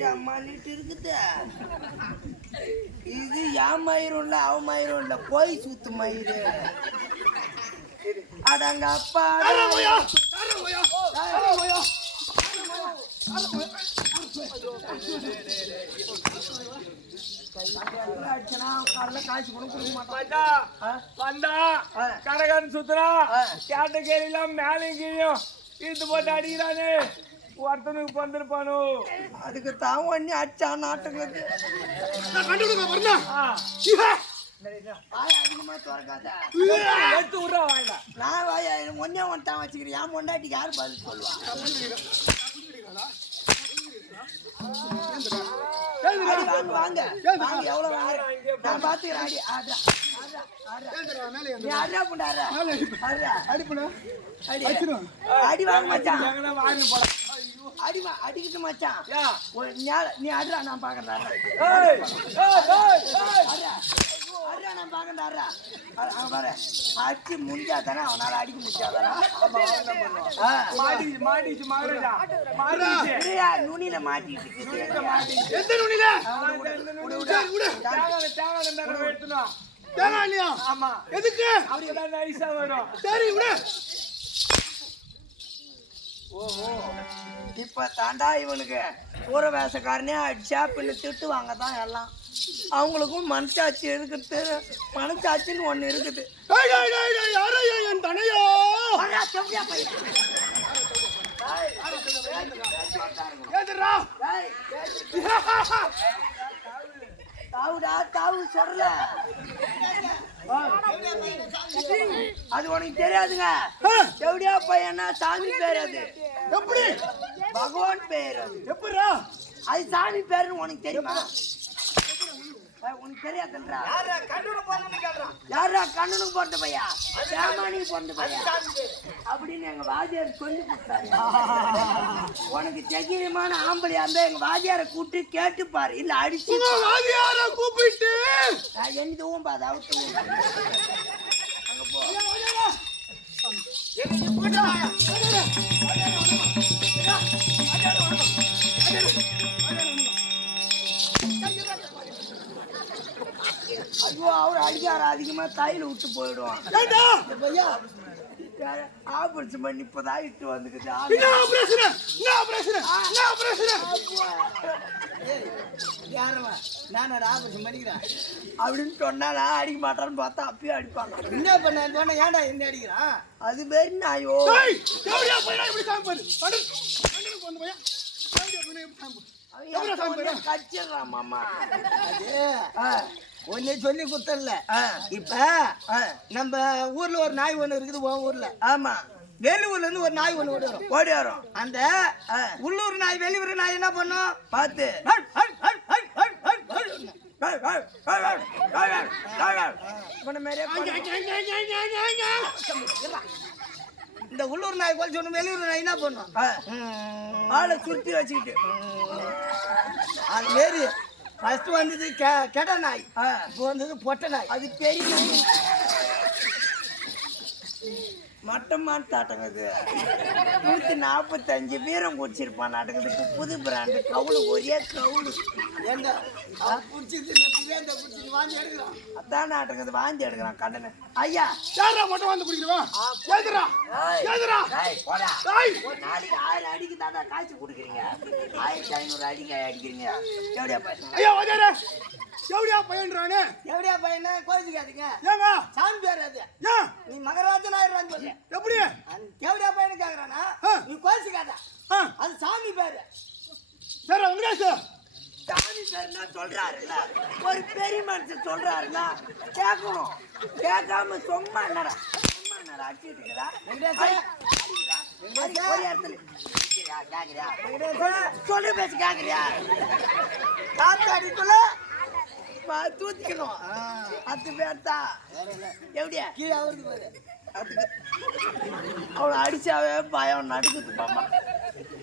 மயிறு அம்மாலிட்டு இருக்குது? இது என் மயிரும் இல்ல அவ மயிரும் இல்ல போய் சுத்து மயிறு அடங்க அப்பா. கரகன் சுத்துறா ஆ. கேட்டகரிலாம் மேலையும் கீழையும் இழுத்து போட்டு அடிக்கிறானே. ஒருத்தனுக்கு பிறந்திருப்பானு? அதுக்கு தான் ஒண்ணு அடிச்சா. வாய் அதிகமா திறக்காத. எடுத்து விட்றா வாயில. நான் வாய் ஒன்னே ஒன்றான் வச்சுக்கிறேன். என் பொண்டாட்டிக்கு யார் பதில் சொல்லுவா? அடி வாங்க வாங்க வாங்க. எவ்வளவு வாங்க. நான் பாத்துக்கிறேன் அடி ஆடுறா. அடி. அடி வாங்க மச்சான். எங்கடா வாங்கி போட. அடிமா அடிக்கிட்டு மச்சான்? ஒரு நீ ஆடுறா நான் பாக்குறேன் ஏய், ஏய், ஏய், ஏய். அட்ரா அட்ரா நான் அட்ரா. அங்க பாரு. அடிச்சு முடிஞ்சா தானே அவனால அடிக்க மாட்டிக்கிச்சு, மாட்டிக்கிச்சு, மகாராஜா. மாட்டிக்கிச்சு. இல்லையா, நுனியில மாட்டிட்டு இருக்குது. எந்த நுனியில? எடுத்துனு ஆமா. எதுக்கு? அப்படிதான் நைஸா வரும். சரி விடு. ஓஹோ இப்ப தாண்டா இவனுக்கு ஊர வேஷக்காரனே அடிச்சா பின்ன திட்டுவாங்க தான் எல்லாம் அவங்களுக்கும் மனசாட்சி இருக்குது மனசாட்சின்னு ஒண்ணு இருக்குது என் தனையா பையன். தாவுடா தாவு சொல்ல அது உனக்கு தெரியாதுங்க. செவடியா பையனா சாமி பேர் அது. எப்படி? பகவான் பேர் அது. எப்படிடா? அது சாமி பேருன்னு உனக்கு தெரியுமா? உனக்கு தெரியாதுன்றா. யாரா கண்ணனுக்கு பிறந்த பையா? சாமானிக்கு பிறந்த பையா? அப்படின்னு எங்க வாத்தியார் சொல்லி கொடுத்தாரு. உனக்கு தைரியமான ஆம்பளையா இருந்தா எங்க வாத்தியாரை கூப்பிட்டு கேட்டு பாரு இல்ல அடிச்சு வாதியார கூப்பிட்டு. என்னதுவும் பாது அவுத்துவும் அங்க போ. அவர் அடிக்கார அதிகமா தையில விட்டு போயிடுவான். பையா ஆபரேஷன் பண்ணி இப்பதான் இட்டு வந்துக்குது. நான் ஆபரேஷன் பண்ணிக்கிறேன். அப்படின்னு சொன்னாலா அடிக்க மாட்டான்னு பார்த்தா அப்பயும் அடிப்பாங்க. என்ன பண்ண? சொன்ன ஏன்டா என்ன அடிக்கிறான்? அது மாரி நாயோ கச்சிடுறான் மாமா ஒன்னே சொல்லி குத்தல இப்ப நம்ம ஊர்ல ஒரு நாய் ஒண்ணு இருக்குது உன் ஊர்ல ஆமா வெளியூர்ல இருந்து ஒரு நாய் ஒண்ணு ஓடி வரும் ஓடி வரும் அந்த உள்ளூர் நாய் வெளியூர் நாய் என்ன பண்ணும் பார்த்து. இந்த உள்ளூர் நாய் கொஞ்சம் ஒண்ணு வெளியூர் நாய் என்ன பண்ணும் ஆளை சுத்தி வச்சுக்கிட்டு அது மாரி ஃபர்ஸ்ட் வந்தது கெ- கெட நாய் இப்போ வந்தது பொட்டை நாய் அது பெரிய. மட்டமான தாட்டங்க இது. நூத்தி நாற்பத்தஞ்சு வீரம் குடிச்சிருப்பான் நாட்டுக்கு. புது பிராண்டு கவுளு ஒரே கவுளு. ஏண்டா வாங்கி எடுக்கிறோம் அதான் நாட்டுக்கு வாந்தி எடுக்கிறான் கண்ணனு. ஐயா யாரா மட்டும் வந்து போடா. டேய் ஒரு நாளைக்கு ஆயிரம் அடிக்கு தாண்டா காய்ச்சி குடுக்குறீங்க. ஆயிரத்தி ஐநூறு அடிங்க அடிக்கிறீங்க. எப்படியா ஐயா தேவடியா பையன்றானே? எப்படியா பையனா? கோச்சிக்காதீங்க ஏங்க? சாமி பேர் அது. ஏன் நீ மகராஜன் ஆயிரம் சொல்லு. எப்படி? தேவடியா பையனு கேக்குறானா. நீ கோச்சிக்காத ஆ. அது சாமி பேரு. சரி வெங்கடேஷ் சாமி பேருனா சொல்றாருல்ல. ஒரு பெரிய மனுஷன் சொல்றாருல்ல. கேட்கணும் கேட்காம சும்மா என்னடா? சும்மா என்னடா அடிச்சிட்டு இருக்கிறா வெங்கடேஷ். ஒரு இடத்துல. கேக்குறியா, கேக்குறியா? சொல்லு பேச கேக்குறியா? காத்து அடிக்குள்ள ம- தூத்திக்கணும். அது பேர் தான் எப்படியா? கீழே அவருக்கு பாரு. அவனை அடிச்சாவே பயம் நடுக்குது மாமா.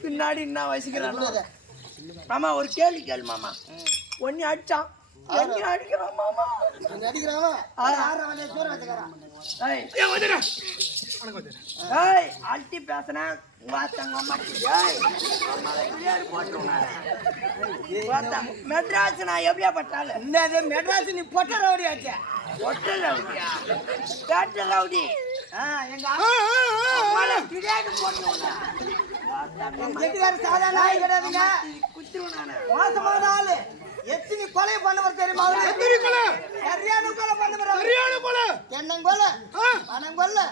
பின்னாடி என்ன வசிக்கிறான். மாமா ஒரு கேள்வி கேளு மாமா. ஒன்னு அடிச்சான். என்ன அடிக்கிறான் மாமா. அடிக்கிறான்? ஆ. ஆறாம் வந்தே சூற வச்சுக்கிறான். ஏய். ஐயா வாதியாரே வணக்கம் வச்சாரு ஏய் அல்ட்டி பேசுனா மெட்ராஸ் நான் எப்படியா பட்டாலும் என்னது மெட்ராஸ் நீ பொட்ட ரவுடி ஆச்சே ஒட்டல் ரவுடியா? பேட்டல் ரவுடி. எங்க எங்க வீட்டுக்காரர் சாதாரண ஆள் கிடையாதுங்க. குத்துருவோம் நானு. மோசமான ஆளு. எத்தனை கொலை பண்ணவர் தெரியுமா? எத்தனை கொலை? சரியான கொலை பண்ணவர். சரியான போல தென்னங்கொலை ஆ. பனங்கொல்லை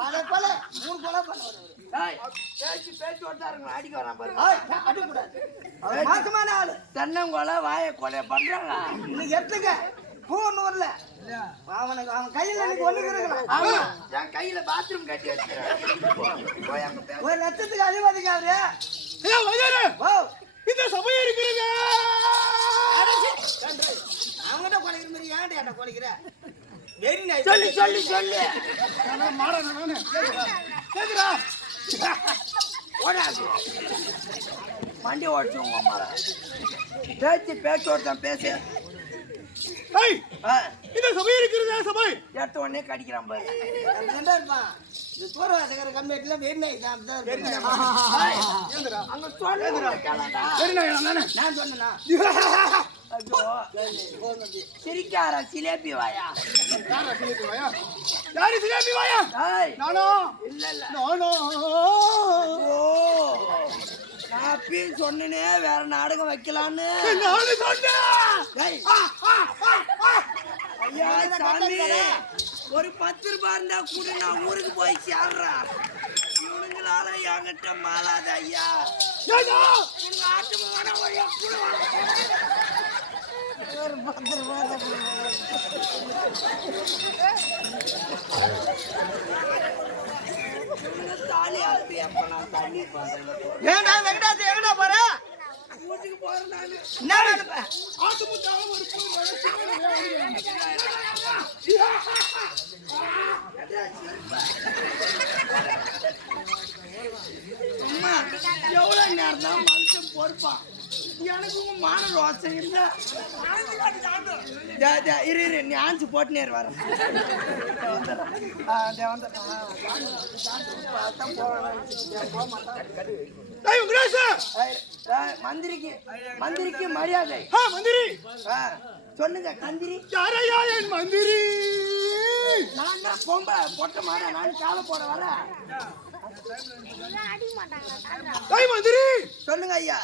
பல கொலை மூணு கொலை பண்ணவர் பேச்சு பேச்சு ஒட்டாருங்க அடிக்க வரான் பாரு. ஏய், அடிக்கக்கூடாது. அவர் மோசமான ஆளு. தென்னங்கொலை வாய கொலை பண்றாங்க. இன்னைக்கு எடுத்துக்க. பூநூர்ல அவனுக்கு அவன் கையில எனக்கு ஒண்ணு இருக்கிறான் ஆமா. என் கையில பாத்ரூம் கட்டி வச்சிருக்கேன் போய் அங்க பேச. ஒரு லட்சத்துக்கு அதிபதிங்க அவரு. ஓ இந்த சபையில் இருக்கிறது அவங்ககிட்ட கொலைக்கிற மாதிரி ஏன்டா ஏன்டா கொலைக்கிற வெறி நாய் சொல்லு சொல்லு சொல்லு. நானே கேக்குதா? ஓடாது வண்டி ஓடிச்சுங்க அம்மாவை பேச்சு பேச்சு ஒருத்தன் பேசு இந்த சபை இருக்கிறது சபை எடுத்த உடனே கடிக்கிறான் பாரு அப்படிதான் இருப்பான் இந்த தூர்வாசகர கம்யூனிட்டில வெறி நாய் தான் அங்க சொல்லு கேளாண்டா சரி நான் நானே நான் சொன்னேனா ஐயோ சிரிக்கார சிலேபி வாயா யாரா சிலேபி வாயா யாரு சிலேபி வாயா ஏய் நானோ இல்ல இல்ல நானோ ஓ நான் அப்பயும் சொன்னனே வேற நாடகம் வைக்கலான்னு நானு சொன்னேன் ஏய், ஐயா சாமி ஒரு பத்து ரூபாய் இருந்தா கூட நான் ஊருக்கு போய் சேர்றேன் இவனுங்களால என்கிட்ட மாலாத ஐயா ஏதோ இவனுங்க ஆட்டு போன வழியா கூட இவனுங்க தாலி எங்கடா போற? போறேன் என்ன ஒரு அம்மா எவ்வளவு நேரம் தான் மனுஷன் பொறுப்பான்? எனக்கு மான ரோசம் இல்ல. இரு இரு நீ ஆன்சு போட்டு நேர் வர. டேய் வெங்கடேஷ் மந்திரிக்கு மந்திரிக்கு மரியாதை. ஆ மந்திரி. சொல்லுங்க கந்திரி. யாரையா என் மந்திரி? நான் தான் பொம்பை பொட்ட மாட நான் காலை போட வர. டேய் மந்திரி. சொல்லுங்க ஐயா.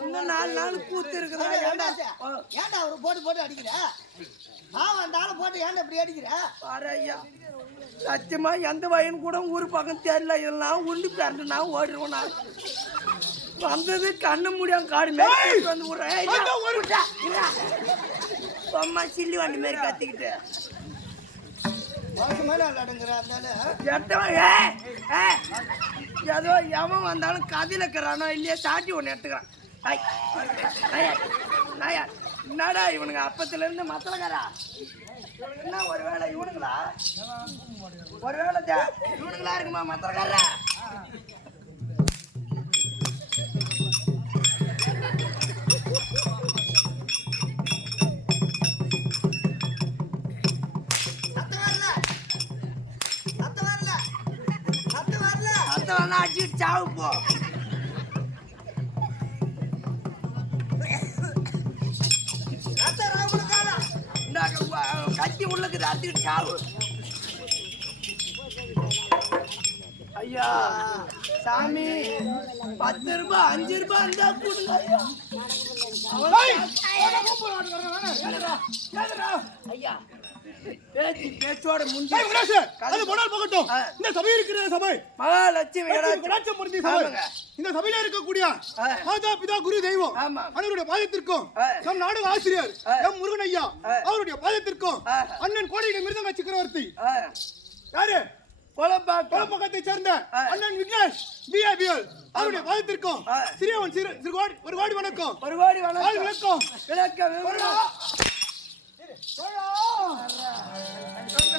இன்னும் நாலு நாள் கூத்து இருக்குதா ஏன்டா ஏன்டா வெங்கடாசு? ஏன்டா அவரு போட்டு போட்டு அடிக்கிற அந்த ஆளை போட்டு ஏன்டா இப்படி அடிக்கிற? பாரு ஐயா சத்தியமா எந்த வயன் கூட ஊர் பக்கம் தெரியல. இதெல்லாம் உண்டு பிறந்து நான் ஓடிடுவேன் நான் வந்தது கண்ணு முடியாம காடு மேலே வந்து விடுறேன். சும்மா சில்லி வண்டி மாதிரி கத்திக்கிட்டு. ஏதோ எவன் வந்தாலும் கதையில இருக்கிறானோ இல்லையா சாட்டி ஒன்று எடுத்துக்கிறான். என்னடா இவனுங்க அப்பத்துல இருந்து மத்தலக்காரா என்ன ஒருவேளை இவனுங்களா? ஒருவேளை இவனுங்களா இருக்குமா மத்தலக்காரா அடிச்சுட்டு சாவு போ. கத்தி உள்ளுக்குது அடிச்சுட்டு சாவு ஐயா சாமி பத்து ரூபாய் அஞ்சு ரூபாய் இருந்தா கொடுங்க ஐயா ஐயா பேச்சு பேச்சோட வெங்கடேஷ் அது போகட்டும். இந்த சபை இருக்கிற சபை மகாலட்சுமி லட்சுமி கடாட்சம் பொருந்திய சபை ஆமாங்க. இந்த சபையில இருக்கக்கூடிய. மாதா பிதா குரு தெய்வம் ஆமா. அவருடைய பாதத்திற்கும். நம் ஆசிரியர் முருகன் ஐயா. அவருடைய பாதத்திற்கும். அண்ணன் கோடியுடைய மிருதங்க சக்கரவர்த்தி யாரு கோலப்பக்கத்தை சேர்ந்த. அண்ணன் விக்னேஷ் பிஏபிஎல் அவருடைய பாதத்திற்கும். சிறியவன் சிறு ஒரு கோடி வணக்கம் ஒரு கோடி வணக்கம் விளக்கம் விளக்க விவரம் ஐய்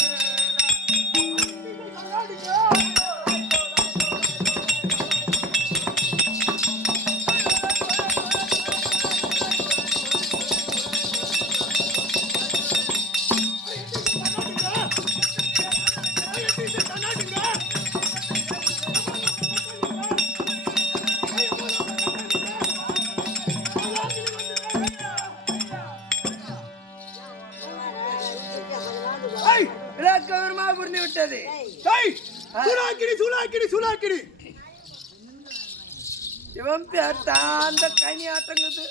விளக்க விவரமாக புரிந்து விட்டது. ஐய் சூலாக்கிடி சூலாக்கிடி சூலாக்கிடி. இவன் பேர் அந்த கனி ஆட்டங்குது.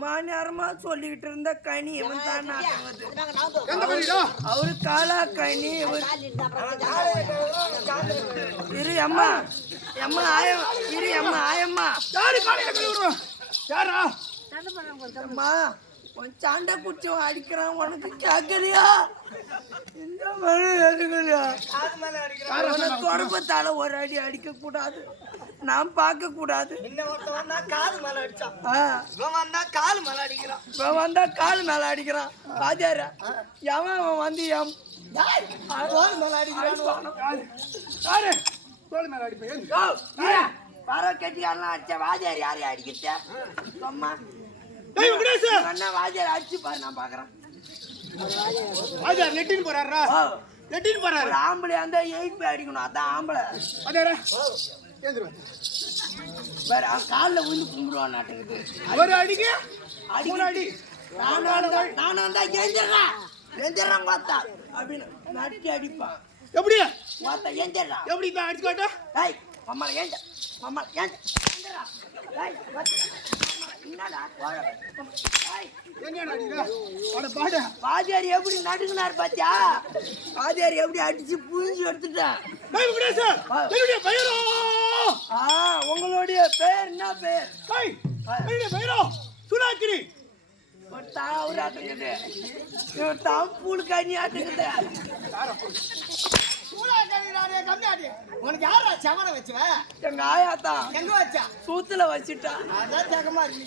மாநிலமா சொல்லிக்கிட்டு இருந்த கனி இவன் தான் அவரு காலா கனி இரு அம்மா அம்மா ஆயம் இரு அம்மா ஆயம்மா. யாரு யாரா? அம்மா உன் சண்டை குச்சம் அடிக்கிறான் உனக்கு கேட்கலையா? இந்த மழை எடுக்கலையா தொடப்பத்தால ஒரு அடி அடிக்க கூடாது நான் பார்க்க கூடாது காது மேல அடிச்சான். வந்தா கால் மேல அடிக்கிறான். இவன் வந்தா கால் மேல அடிக்கிறான். ராஜாரா எவன் அவன் வந்து எம்? கால் மேல அடிக்கிறான். யாரு? தோல் மேல அடிப்பேன்? வர கட்டிக்காரலாம் அடிச்ச வாஜார் யாரையும் அடிக்கிட்ட? அம்மா. அண்ணா வாஜார் அடிச்சு பாரு நான் பாக்குறேன். ஆஜா லெட்டின் போறாரா லெட்டின் போறாரு ஆம்பளை அந்த எயிட் போய் அடிக்கணும் அதான் ஆம்பளை. அதாரா ஏந்திரு வேற அவன் காலில் விழுந்து கும்பிடுவான் நாட்டுக்கு. ஒரு அடிக்கு. மூணு அடி. நானும் நானும் வந்தா எந்திரா எந்திரன் பார்த்தா அப்படின்னு நட்டி அடிப்பான். எப்படி? பார்த்தா எந்திரா எப்படி தான் அடிச்சு காட்ட ஏய் மம்மள ஏஞ்ச மம்மள எந்திரா ஏய் வாத்தியார் எப்படி நடுங்கினார் பாத்தியா? வாத்தியார் எப்படி அடிச்சு புழிஞ்சு எடுத்துட்டான்? பெயரோ? உங்களுடைய பேர் என்ன என்னுடைய பெயரோ? சுனாக்கிரி ஒரு தாவூர் ஆட்டுக்குது இவன் தான் பூல் கண்ணி ஆட்டுக்குது உனக்கு யாரா சவர வச்சுவ? எங்க எங்க வச்சா? சூத்துல வச்சுட்டா. அதான் தகமா இருக்கு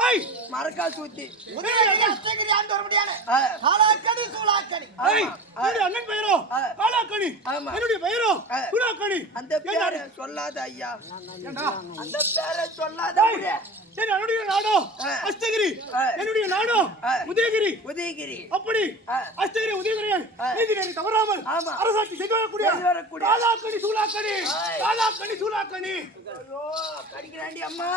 ஏய் மரக்கா சூத்தி. உதவி அஷ்டகிரி ஆண்டு வர முடியாது. ஆ, காலாக்கடி சூளாக்கடி ஏய் ஆமா. என்னுடைய அண்ணன் பெயரோ? ஆ. காலாக்கணி ஆமா. என்னுடைய பெயரோ? ஆ. சுனாக்கணி அந்த பேரை சொல்லாத ஐயா. அந்த பேரை சொல்லாத. என் என்னுடைய நாடோ. அஷ்டகிரி. என்னுடைய நாடோ. உதயகிரி. உதயகிரி. அப்படி. அஷ்டகிரி உதயகிரியை ஆ. நீதிநெறி தவறாமல். அரசாட்சி செய்து வரக்கூடிய ஆ. காலாக்கணி சூளாக்கணி ஐயோ கடிக்கிறாண்டி அம்மா.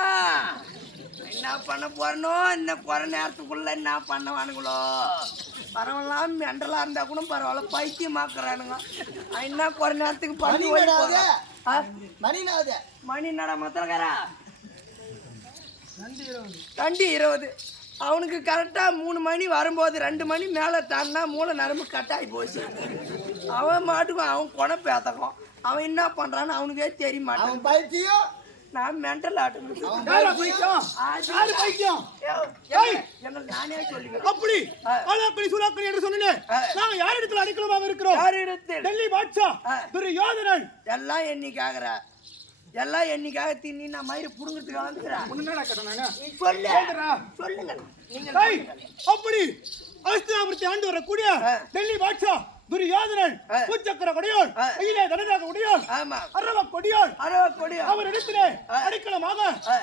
என்ன பண்ண போறனோ இந்த குறை நேரத்துக்குள்ள என்ன பண்ணவானுங்களோ. பரவாயில்லாம் மெண்டலா இருந்தா கூட பரவாயில்ல பைத்தியமாக்குறானுங்க. என்ன குறை நேரத்துக்கு பண்ணி மணி மணிநாத மணி நட மத்தலக்காரா கண்டி இருபது. அவனுக்கு கரெக்டா மூணு மணி வரும்போது ரெண்டு மணி மேல தாண்டினா மூளை நரம்பு கட்டாயி போச்சு. அவன் மாட்டுக்கும் அவன் குண பேத்தக்கும் அவன் என்ன பண்றான்னு அவனுக்கே தெரிய மாட்டான் அவன் பைத்தியம். நான் மென்டல் யாரா யாரு அப்படி. ஆ. காலாக்கணி சூளாக்கணி என்று சொன்னேன். நாங்க யார் இடத்துல அடைக்கலமாக இருக்கிறோம்? யாரிடத்தில்? டெல்லி பாட்ஷா. துரியோதனன் எல்லாம் எண்ணிக்காகிற எல்லாம் எண்ணிக்காக தின்னி நான் மயிறு புடுங்கிறதுக்காக வந்துக்கிறேன் கேட்டாங்க சொல்லு கேக்குறா? சொல்லுங்க நீங்க ஏய், அப்படி அஸ்தினாபுரத்தை ஆண்டு வரக்கூடிய. டெல்லி பாட்ஷா துரியோதனன். பூச்சக்கர கொடியோன். கையிலே தனதாக கொடியோன் ஆமா அரவ கொடியோன் அரவ கொடியா அவர் இடத்திலே. அடைக்கலமாக.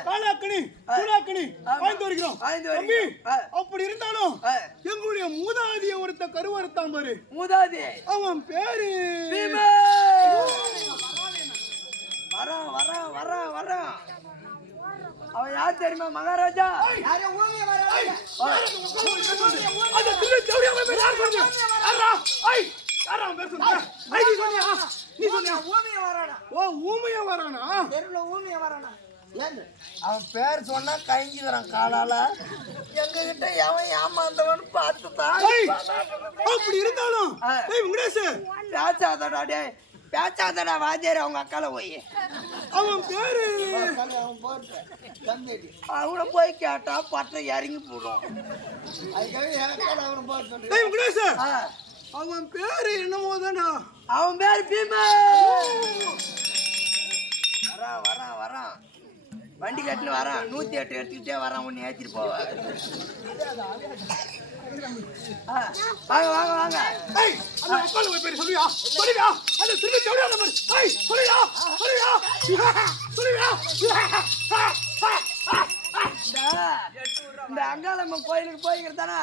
காலாக்கணி ஆமா. வாழ்ந்து வருகிறோம் தம்பி. அப்படி இருந்தாலும். எங்களுடைய மூதாதிய ஒருத்த கருவறுத்தான் பாரு மூதாதி அவன் பேரு! வரான் வரான் வரான் வரான் அவன் யார் தெரியுமா? மகாராஜா. நீ சொன்னியா? ஊமிய வரானா? ஓ ஊமையா வரானா? தெருவுல ஊமிய வரானா? அவன் பேர் சொன்னா கழிஞ்சுக்கிறான் காலால. எங்க கிட்ட எவன் ஏமாந்தவன் பார்த்துதான் ஏய், அப்படி இருந்தாலும் ஆ. ஏய் வெங்கடேஷ் பேச்சாதடா டே பேச்சாதடா வாத்தியார் அவங்க அக்கால போய். அவன் பேரு. அவனை போய் கேட்டா பட்டை இறங்கி போடும். அவனை பேரு என்னமோ தானா அவன் பேர் பீமா. வரான் வரான் வரான். வண்டி கட்டுன்னு வரான். நூத்தி எட்டு எடுத்துக்கிட்டே வரான் ஒன்னு ஏத்திட்டு போவ ஆ, வாங்க வாங்க வாங்க ஏய் அந்த அக்கால போய் பேரு சொல்லுயா சொல்லுயா அந்த திரும்பி சொல்லுவியா நம்பர் ஏய் சொல்லுயா சொல்லுயா சொல்லுயா இந்த அங்காளம்மன் கோயிலுக்கு போய்க்கிறதானா?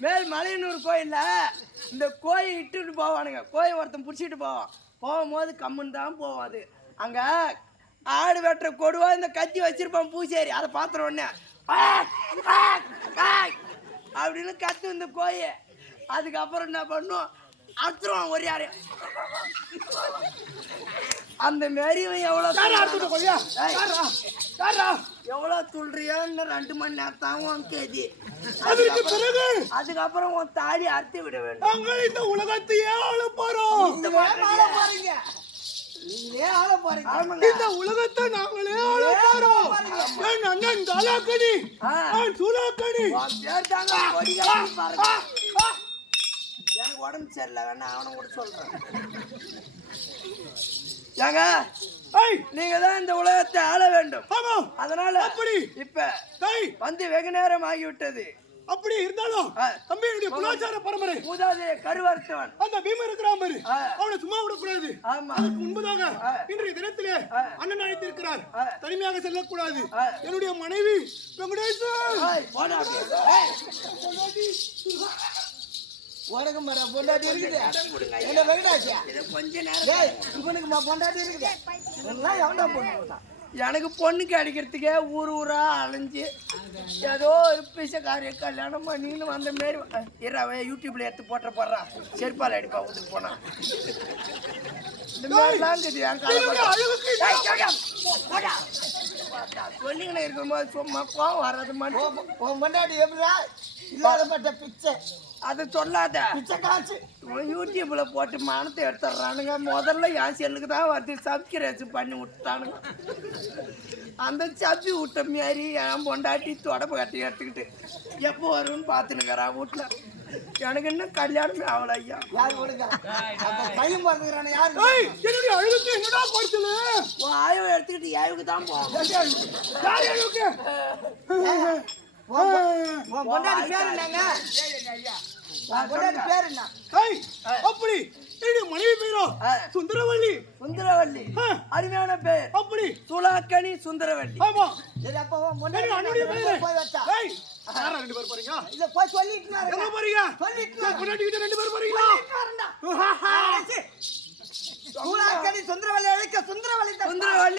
மேல் மலையனூர் கோயிலில் இந்த கோயில் இட்டுட்டு போவானுங்க. கோயில் ஒருத்தன் பிடிச்சிட்டு போவான். போகும்போது கம்முன்னு தான் போவோம் அது. அங்கே ஆடு வெட்டுற கொடுவா இந்த கத்தி வச்சிருப்பான் பூசேரி அதை பார்த்துருவோன்னே அப்படின்னு கத்து இந்த கோயி. அதுக்கப்புறம் என்ன பண்ணும்? அத்துருவான் ஒரு யாரு. அந்த மாரி எவ்வளோ எவ்வளோ துள்றியோ இன்னும் ரெண்டு மணி நேரம் தான் உன் கேதி. அதற்கு பிறகு? அதுக்கப்புறம் உன் தாலி அறுத்து விட வேண்டும். இந்த உலகத்தையே ஆள போறோம். ஆமாங்க. இந்த உலகத்தை நாங்களே ஆள என் அண்ணன் தாலாக்கடி ஆ. நான் சூலாக்கடி பேர் தாங்க பாருங்க. எனக்கு உடம்பு சரியில்லை வேணா அவனை கூட சொல்றேன். ஏங்க ஏய். நீங்க தான் இந்த உலகத்தை ஆள வேண்டும். ஆமா. அதனால அப்படி? இப்ப வந்து வெகு நேரம் ஆகிவிட்டது. அப்படி இருந்தாலும் ஆ. தம்பி என்னுடைய குலாச்சார பரம்பரை மூதாதைய கருவறுத்தவன் அந்த பீம இருக்கிறான் பாரு. அவனை சும்மா விடக்கூடாது அதற்கு முன்பதாக. இன்றைய தினத்திலே. அண்ணன் அழைத்திருக்கிறார் ஆ. தனிமையாக செல்லக்கூடாது. என்னுடைய மனைவி வெங்கடேசன் அப்படியே. உனக்கு மர பொண்டாட்டி இருக்குது. என்ன வெங்கடாச்சியா இது கொஞ்ச நேரம் இவனுக்கு மா பொண்டாட்டி இருக்குது எல்லாம் எவன்டா பொண்ணு எனக்கு பொண்ணு கிடைக்கிறதுக்கே ஊர் ஊரா அலைஞ்சு ஏதோ ஒரு பிசைக்காரிய கல்யாணம் பண்ணின்னு வந்த மாரி இரவே யூடியூப்ல எடுத்து போட்ட போடுறான் செருப்பால் அடிப்பா வீட்டுக்கு போனா. இந்த மாதிரிலாம் இருக்குது என் சொல்லிங்கன்னு இருக்கும்போது சும்மா கோவம் வர்றது மட்டும் உன் பொண்டாட்டி எப்படிடா? இல்லாதப்பட்ட பிச்சை. அதை சொல்லாத. பிச்சை காசு யூடியூப்ல போட்டு மானத்தை எடுத்துடுறானுங்க. முதல்ல என் செல்லுக்கு தான் வருது சப்ஸ்கிரைப் பண்ணி விட்டானுங்க அந்த சப்பி விட்ட மாரி என் பொண்டாட்டி தொடப்பு கட்டி எடுத்துக்கிட்டு எப்போ வரும்னு பார்த்துனுக்கிறா வீட்டில் எனக்கு இன்னும் கல்யாணமே ஆகல ஐயா. யார் அப்ப பையன் பிறந்துக்கிறானே யாரு? என்னுடைய அழகுக்கு என்னடா உன் ஆய்வை எடுத்துக்கிட்டு ஏவுக்கு தான் யார் அழகுக்கு பொ- உன் பொண்டாட்டி பேர் என்னங்க? உன் பொண்டாட்டி பேர் என்ன? ஏய், அப்படி. என்னுடைய மனைவி பேரோ? ஆ. சுந்தரவள்ளி. சுந்தரவல்லி ஆ. அருமையான பேர். அப்படி. துலாக்கணி சுந்தரவல்லி ஆமா. சரி அப்ப உன் என்னுடைய பொண்டாட்டி அண்ணனுடைய பேரு. போய் வச்சா. ரெண்டு பேர் போறீங்க? இத போய் சொல்லிட்டு. போறீங்க? கிட்ட ரெண்டு பேர் போறீங்களா? அழைக்க சுந்தரவல்லி